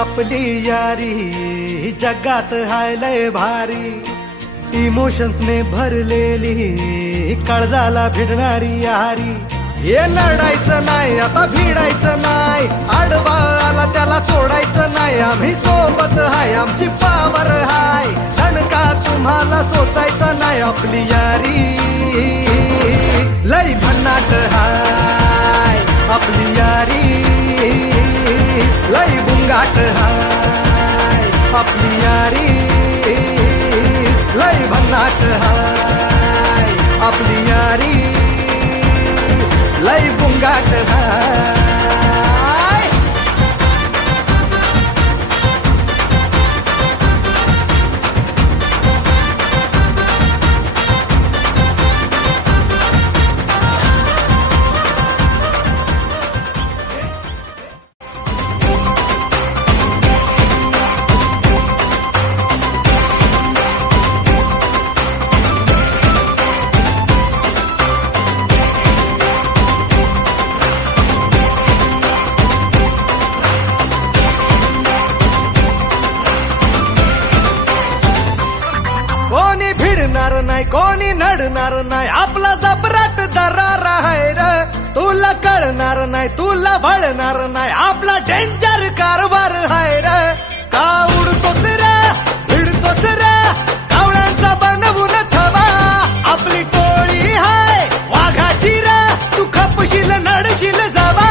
आपली यारी जगात हाय लय भारी, इमोशन्स ने भरलेली काळजाला भिडणारी यारी. हे लढायचं नाही आता भिडायचं नाही, आडवा आला त्याला सोडायचं नाही. आम्ही सोबत हाय आमची पावर हाय, दणका तुम्हाला सोसायचा नाही. आपली यारी लय भन्नाट हाय, आपली यारी लय बुंगाट हाय. आपली यारी लय भन्नाट हाय, आपली यारी लय बुंगाट हाय. कोणी भिडणार नाही कोणी नडणार नाही, आपला जबराट दरार आहे र. तुला कळणार नाही तुला भळणार नाही, आपला डेंजर कारभार आहे र. का उडतोस रे भिडतोस रे, कावळ्यांचा बनवून ठेवा. आपली टोळी हाय वाघाची रे, तू खपशील नडशील जावा.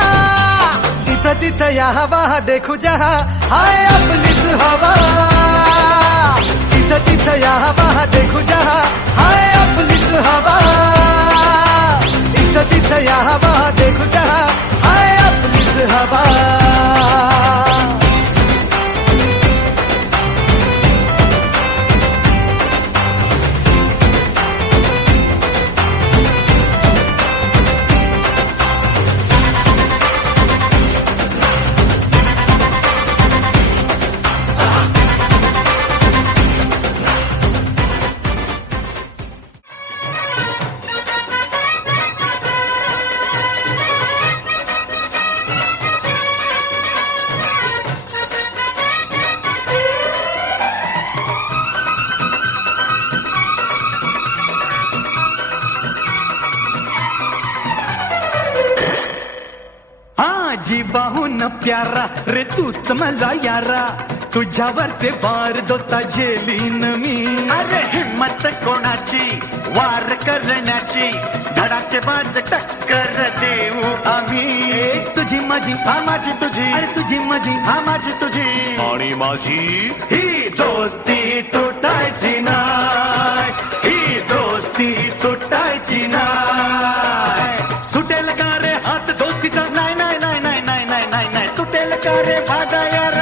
तिथं तिथं या हवा देखू जहा हाय आपलीच हवा. तिथं तिथं या हवा देखू जहा हाय आपलीच हवा. तिथं तिथं या हवा देखू जहा हाय आपलीच हवा. जीवाहून प्यारा रे तूच मला यारा, तुझ्यावरचे वार दोस्ता झेलीन मी. अरे हिम्मत कोणाची वार करण्याची, धडाकेबाज टक्कर देऊ आम्ही. तुझी माझी हा माझी तुझी, अरे तुझी माझी हा माझी तुझी, आणि माझी ही दोस्ती तुटायची नाय, ही दोस्ती तुटायची नाय. सुटेल का रे हात दोस्तीचा, नाही नाही नाही नाही नाही नाही नाही, तुटेल का रे माझा यार